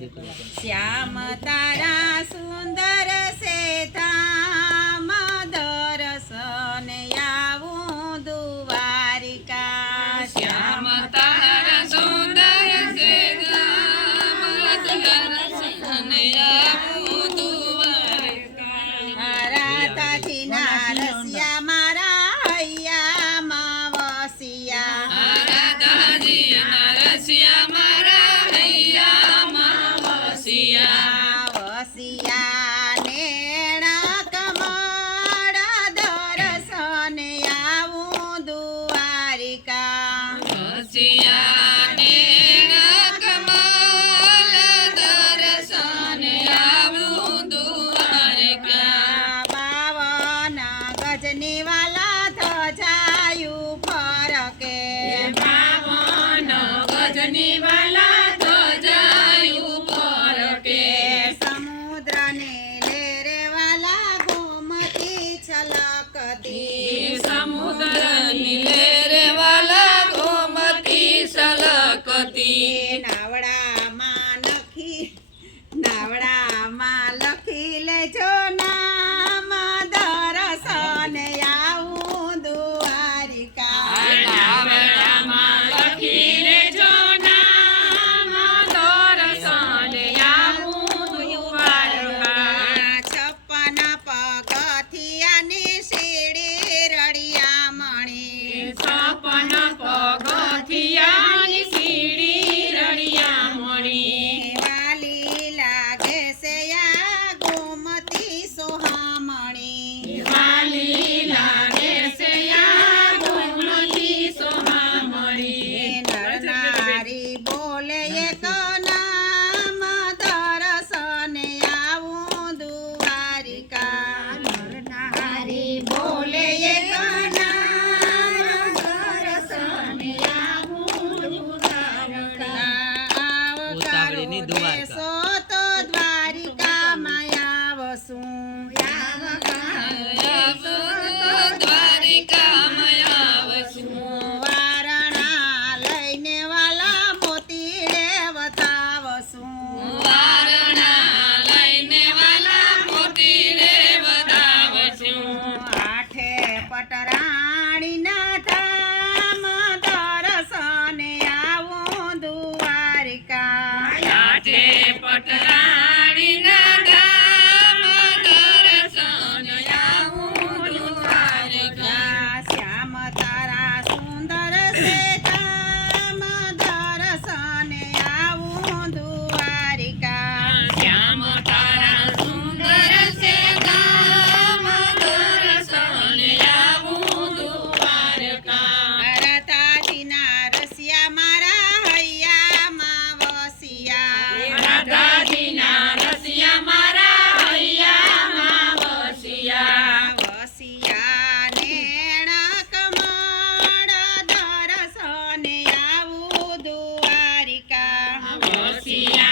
શ્યામ તારા સુંદર like that. see ya.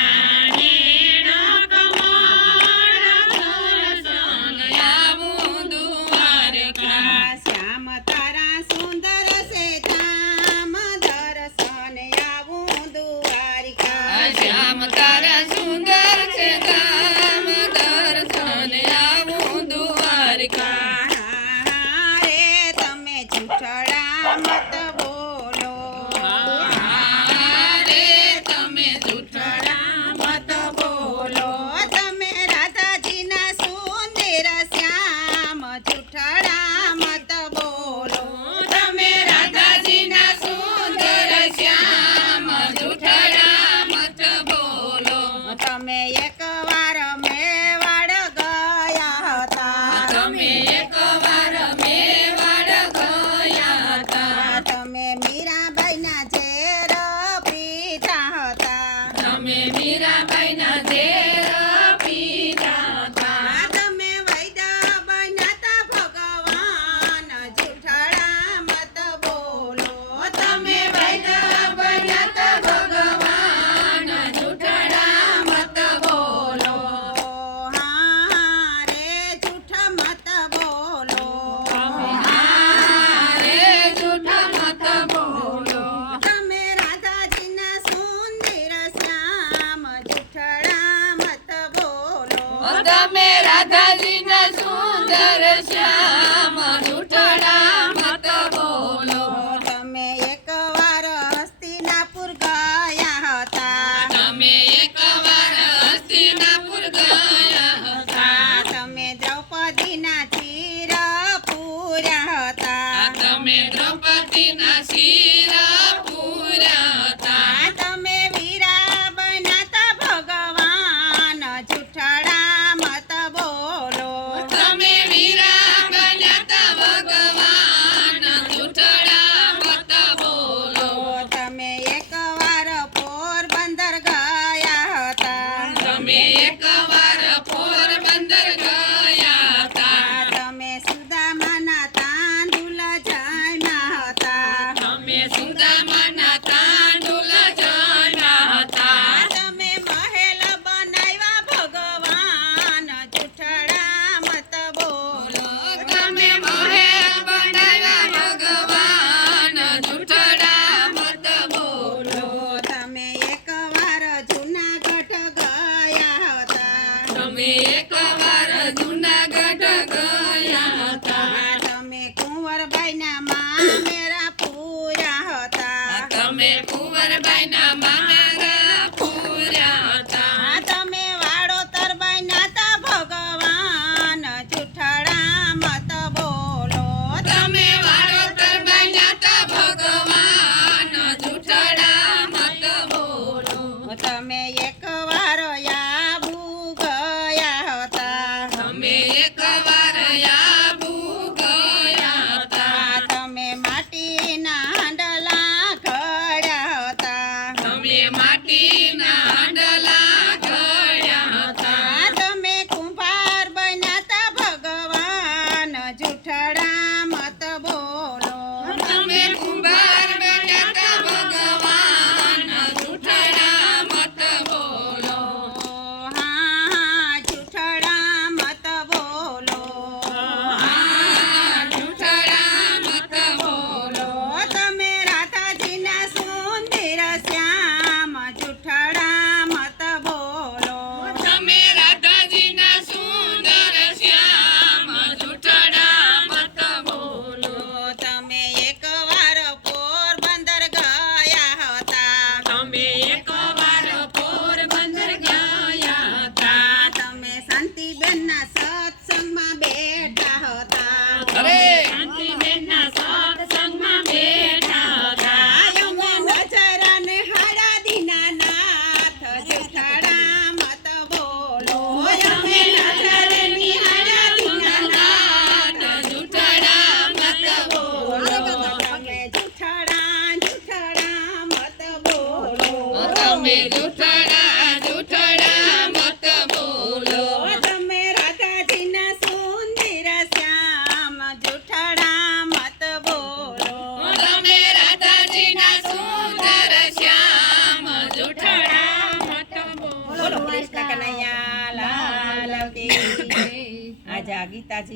Mátame trompatina. હતા કુંવરબાઈ ના મામેરા તાજી